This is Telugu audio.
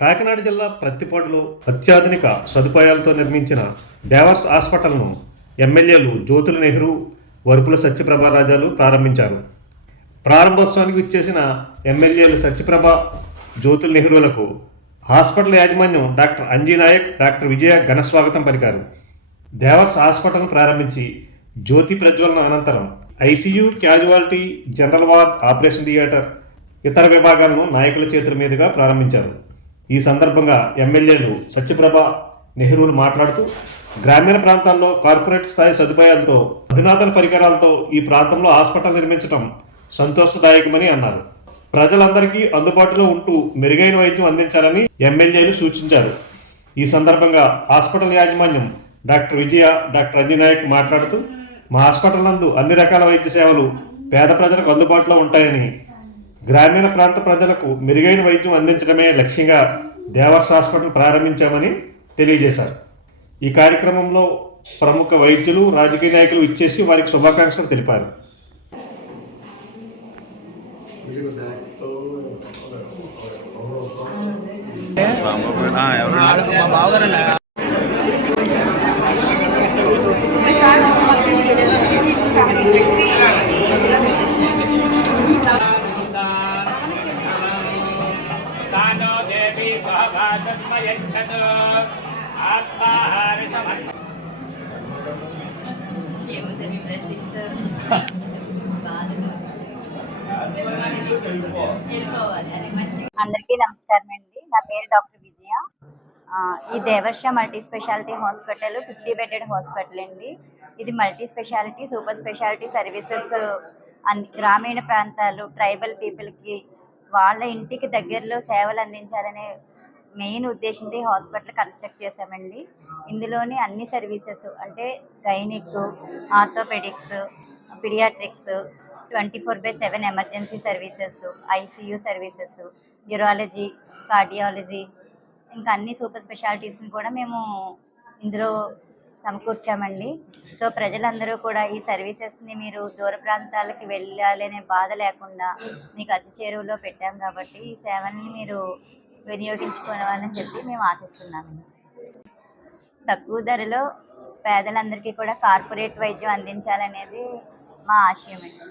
కాకినాడ జిల్లా ప్రత్తిపాడులో అత్యాధునిక సదుపాయాలతో నిర్మించిన దేవర్స్ హాస్పిటల్ను ఎమ్మెల్యేలు జ్యోతుల నెహ్రూ, వరుపుల సత్యప్రభారాజాలు ప్రారంభించారు. ప్రారంభోత్సవానికి విచ్చేసిన ఎమ్మెల్యేలు సత్యప్రభ, జ్యోతుల నెహ్రూలకు హాస్పిటల్ యాజమాన్యం డాక్టర్ అంజీనాయక్, డాక్టర్ విజయ ఘనస్వాగతం పలికారు. దేవర్స్ హాస్పిటల్ను ప్రారంభించి జ్యోతి ప్రజ్వలన అనంతరం ICU, casualty, general ward, operation theatre, ఇతర విభాగాలను నాయకుల చేతుల మీదుగా ప్రారంభించారు. ఈ సందర్భంగా ఎమ్మెల్యేలు సత్యప్రభ, నెహ్రూలు మాట్లాడుతూ గ్రామీణ ప్రాంతాల్లో కార్పొరేట్ స్థాయి సదుపాయాలతో, అధునాతన పరికరాలతో ఈ ప్రాంతంలో హాస్పిటల్ నిర్మించడం సంతోషదాయకమని అన్నారు. ప్రజలందరికీ అందుబాటులో ఉంటూ మెరుగైన వైద్యం అందించాలని ఎమ్మెల్యేలు సూచించారు. ఈ సందర్భంగా హాస్పిటల్ యాజమాన్యం డాక్టర్ విజయ, డాక్టర్ అంజనాయక్ మాట్లాడుతూ మా హాస్పిటల్ నందు అన్ని రకాల వైద్య సేవలు పేద ప్రజలకు అందుబాటులో ఉంటాయని, గ్రామీణ ప్రాంత ప్రజలకు మెరుగైన వైద్యం అందించడమే లక్ష్యంగా దేవర్స్ హాస్పిటల్ ప్రారంభించామని తెలియజేశారు. ఈ కార్యక్రమంలో ప్రముఖ వైద్యులు, రాజకీయ నాయకులు ఇచ్చేసి వారికి శుభాకాంక్షలు తెలిపారు. అందరికీ నమస్కారం అండి. నా పేరు డాక్టర్ విజయ. ఈ Devarsha multi speciality hospital 50 bedded hospital అండి. ఇది multi speciality, super speciality services గ్రామీణ ప్రాంతాలు, ట్రైబల్ పీపుల్కి వాళ్ళ ఇంటికి దగ్గరలో సేవలు అందించాలనే మెయిన్ ఉద్దేశంతో ఈ హాస్పిటల్ కన్స్ట్రక్ట్ చేశామండి. ఇందులోని అన్ని సర్వీసెస్ అంటే gynaec, orthopaedics, paediatrics, 24/7 emergency services, ICU services, urology, cardiology, ఇంకా అన్ని సూపర్ స్పెషాలిటీస్ని కూడా మేము ఇందులో సమకూర్చామండి. సో ప్రజలందరూ కూడా ఈ సర్వీసెస్ని మీరు దూర ప్రాంతాలకి వెళ్ళాలనే బాధ లేకుండా మీకు అతి చేరువలో పెట్టాం కాబట్టి ఈ సేవల్ని మీరు వినియోగించుకోవాలని చెప్పి మేము ఆశిస్తున్నాము. తక్కువ ధరలో పేదలందరికీ కూడా కార్పొరేట్ వైద్యం అందించాలనేది మా ఆశయం అండి.